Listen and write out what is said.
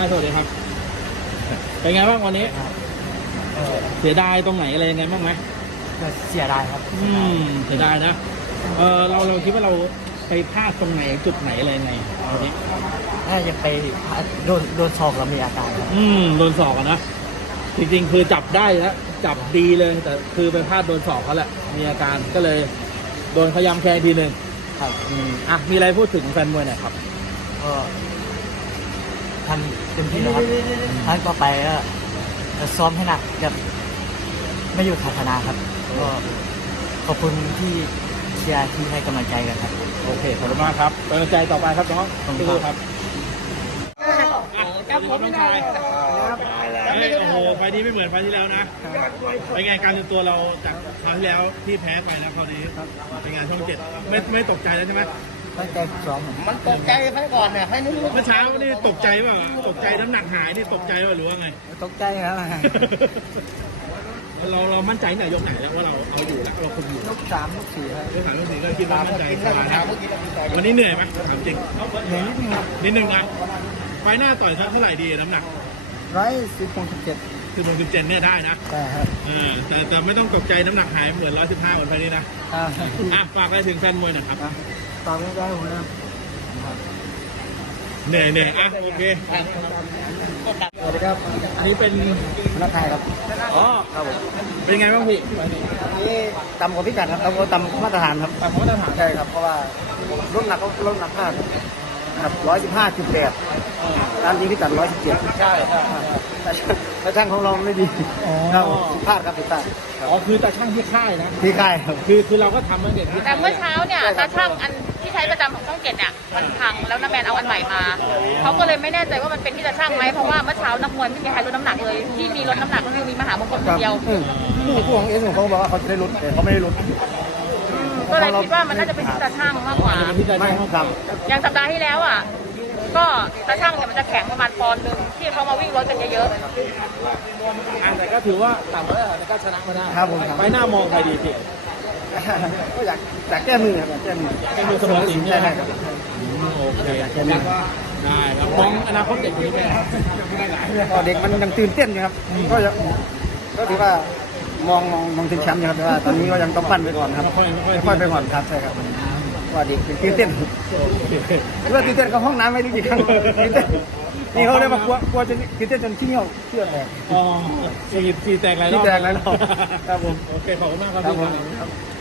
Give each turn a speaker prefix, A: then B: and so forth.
A: สวัสดีครับเป็นไงบ้างวันนี้เสียดายตรงไหนอะไรยังไงบ้างไหม
B: เสียดายครับ
A: เสียดายนะเราคิดว่าเราไปพลาดตรงไหนจุดไหนอะไรยังไงวันนี้
B: น่าจะไปโดนศอกแล้วมีอาการครับ
A: โดนศอกนะจริงๆคือจับได้แล้วจับดีเลยแต่คือไปพลาดโดนศอกเขาแหละมีอาการก็เลยโดนพยายามแทงทีหนึ่ง
B: ครับ
A: มีอะไรพูดถึงแฟนมวยหน่อยครับ
B: ก็ทำเต็มที่แล้วครับครั้งต่อไปก็จะซ้อมให้หนักจะไม่หยุดพัฒนาครับก็ขอบคุณที่เชียร์ที่ให้กำลังใจกันครับ
A: โอเคขอบคุณมากครับเป็นกำลังใจต่อไปครับน้องสู้ครับครับผมน้องชายโอ้โหไฟนี้ไม่เหมือนไฟที่แล้วนะเป็นไงการเตรียมตัวเราจากครั้งที่แล้วที่แพ้ไปนะคราวนี้เป็นไงช่อง7ไม่ตกใจแล้วใช่ไหม
B: ตั้งใจซ้อม
C: มันตกใจไปก่อนเนี่ยให้นึก
A: เมื่อเช้านี่ตกใจป่ะตกใจน้ำหนักหายนี่ตกใจป่ะหรือว่าไง
B: ตกใจครับ
A: เรามั่นใจแต่ยกไหนแล้วว่าเราเอาอยู่แล้วเราคุมอยู่
B: ยก3ยก4ครับ
A: ยก3ยก4ก็คิดว่ามั่นใจสบายนะวันนี้เหนื่อยไหมถามจริง
B: เหนื่อย
A: นิดนึงนะไฟหน้าต่อยเท่าไหร่ดีน้ำหนัก
B: 117
A: เนี่ยได้นะ
B: ใช่ครับ
A: แต่ไม่ต้องตกใจน้ำหนักหายเหมือน115เหมือนไฟนี้นะฝากอะไรถึงแฟนมวยหน่อยครับ
B: ฝากไม่ได้ผมนะ
A: เหนื่อยโอเค
B: สวัสดีครับ
A: อันนี้เป็น
B: นักไทยครับ
A: ครับผมเป็นไงบ้างพี่
B: นี่ต่ำกว่าพิกัดครับต่ำมาตรฐานครับ
A: ต่ำมาตรฐาน
B: ใช่ครับเพราะว่ารุ่นหนักมากครับ115.8ตามจริงพิกัด117
A: ใช่
B: แต่ช่างของเราไม่ดีครับพลาดครับผิดพลาด
A: คือตาช่างที่ค่ายนะ
B: ที่ค่ายครับ
A: คือเราก็ทำมาเด็ก
D: แต่เมื่อเช้าเนี่ยตาช่างอันที่ใช้ประจำของช่อง7เนี่ยมันพังแล้วน้าแมนเอาอันใหม่มาเขาก็เลยไม่แน่ใจว่ามันเป็นที่ตาช่างไหมเพราะว่าเมื่อเช้านักมวยไม่มีใครลดน้ำหนักเลยที่มีลดน้ำหนักก็มีมหามงคลคนเดียว
B: ผู้ของเอสเขาบอกว่าเขาจะได้ลดแต่เขาไม่ได้ลด
D: ก็เลยคิดว่ามันน่าจะเป็นที่ตาช่างมากกว่า
B: ไม่ครับ
D: อย่างสัปดาห์ที่แล้วอ่ะก็ตาช่างเนี่ยมันจะแข็งประมาณปอนด์นึงที่เขามาวิ่งรถกันเยอะ
A: ๆแต่ก็ถือว่าต่ำแล้วแต่ก็ชนะมาได้
B: ครับผม
A: ไปหน้ามองใครดีพี่
B: ก็อยากแก้มือครับแก้มือ
A: เสมอสิงห์
B: ใช่ครับ
A: โอเคได้ครับมองอนาคตเด็กคนนี้ไหม
B: ก็เด็กมันยังตื่นเต้นอยู่ครับก็ถือว่ามองถึงแชมป์อยู่ครับแต่ว่าตอนนี้ก็ยังต้องปั้นไปก่อนครับค่อยไปก่อนครับใช่ครับว่าเด็กตื่นเต้นหรือว่าตื่นเต้นกับห้องน้ำไม่รู้กี่ครั้งนี่เขาเรียกว่ากลัวจะตื่นเต้นจนขี้เหี่ยวเชื่อแตก
A: สี่แตกหลายรอบ
B: ครับผม
A: โอเคขอบคุณมากครับพี่